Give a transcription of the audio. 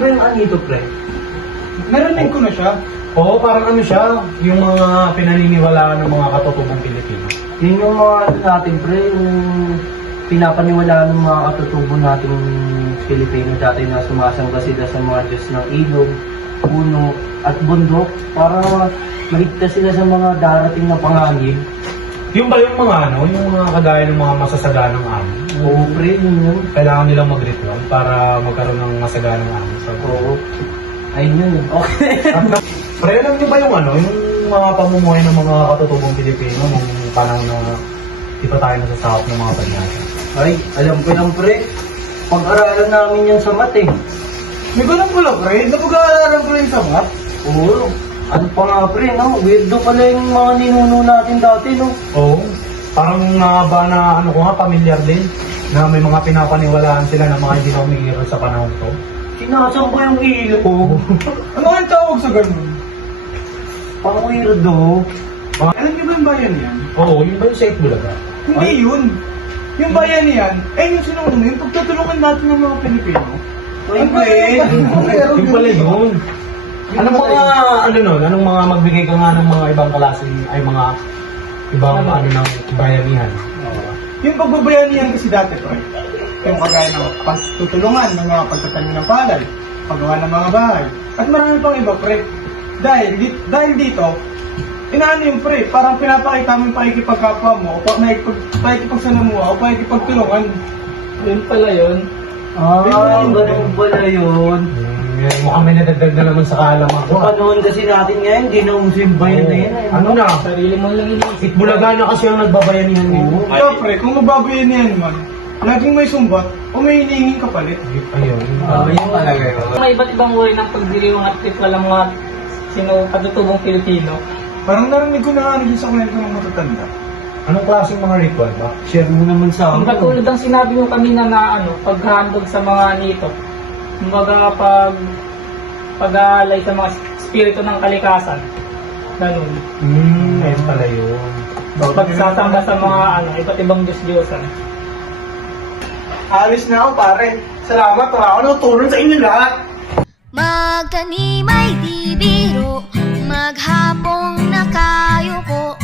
ba yung anito, pre? Narinig ko na siya. Oo, parang ano siya, yung mga pinaniniwalaan ng mga katutubong Pilipino. Yun yung mga ano natin, pre, yung pinapaniwalaan ng mga katutubo nating Pilipino dati na sumasamba sila sa mga Diyos ng ilog, puno, at bundok para maligtas sila sa mga darating na panganib. Yung ba yung mga ano, yung mga kagaya ng mga masasaganang amin? Oo, pre, yun yun. Kailangan nilang mag-ritual para magkaroon ng masaganang amin. So, Oo. Ayun yun. Okay. pre, alam niyo ba yung ano, yung mga pamumuhay ng mga katutubong Pilipino nung panahon na di pa tayo nasasakop ng mga banyasa? Ay, alam ko yan, pre. Pag-aralan namin yan sa mat, eh. May ganun pala, pre. Napag-aaralan ko rin sa mat. Oo. Ano pa nga, pre, no? Weirdo pala yung mga ninuno natin dati, no? Oo. Parang ba na ano ko nga, pamilyar din na may mga pinapaniwalaan sila na mga hindi na umiiral sa panahon to. Sinasamba yung ilo ko. Ano ang tawag sa ganun? Pang weirdo. Alam niyo ba yung bayan yan? Oo, yun ba yung sa Itbulaga? Hindi yun. Yung bayan yan, yung sinunod yung pagtutulungan natin ng mga Pilipino. Ay, pre. Yung pala yun. Anong mga, ano nun, anong mga magbigay ka nga ng mga ibang klase, ay mga ibang ano ng bayanihan? Yung pagbabayanihan kasi dati, pre, yung kagaya ng pagtutulungan ng mga pagtatanim ng palay, paggawa ng mga bahay, at marami pang iba, pre. Dahil dito, inaano yung pre, parang pinapakita mo yung pakikipagkapwa mo, o pakikipagsalamuha, o pakikipagtulungan. Yun pala yun. Ah, ganun pala yun. Mukhang may nadagdag na naman sa kaalaman ko. Sa panahon kasi natin ngayon, hindi na uso yung bayan na yan. Ano na? Sarili mo lang iniisip. Itbulaga na kasi ang nagbabayanihan ngayon. Kaya pre, kung mababayanihan man, laging may sumbat, o may hinihinging kapalit. Ayun. Yun talaga yun. May iba't ibang uri ng pagdiriwang at ritual ng mga katutubong Pilipino. Parang narinig ko na sa kwento ng matatanda. Anong klaseng mga ritual ba? Share mo naman sa Ang akin. katulad ng sinabi mo kanina na paghandog sa mga nito. Kumbaga pag-aalay sa mga spirito ng kalikasan. Ganun. Ayun pala yun. Pagsasamba sa mga iba't ibang Diyos-Diyosan. Alis na ako pare. Salamat, wala ako natulong sa inyo lahat. Magtanim ay di biro, maghapong nakayo ko.